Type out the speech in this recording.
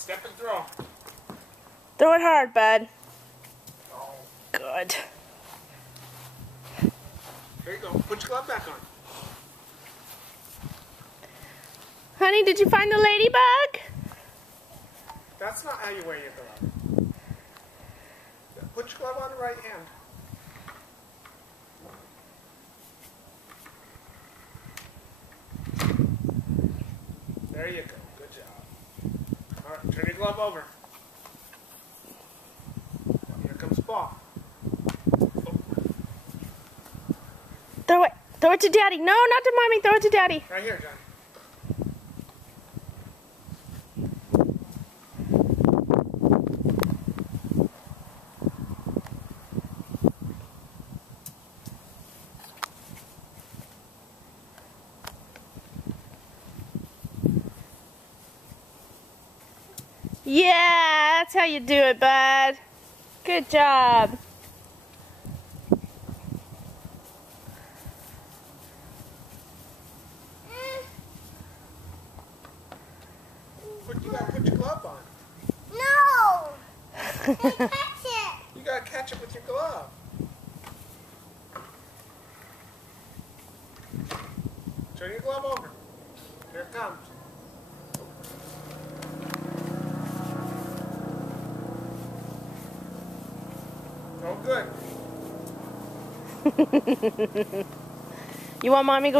step and throw. Throw it hard, bud. Oh. Good. There you go. Put your glove back on. Honey, did you find the ladybug? That's not how you wear your glove. Put your glove on the right hand. There you go. Good job. All right, turn your glove over. Here comes ball. Oh. Throw it. Throw it to Daddy. No, not to Mommy. Throw it to Daddy. Right here, John. Yeah, that's how you do it, bud. Good job. You gotta put your glove on. No! Catch it! You gotta catch it with your glove. Turn your glove over. Here it comes. Oh, good. You want Mommy to go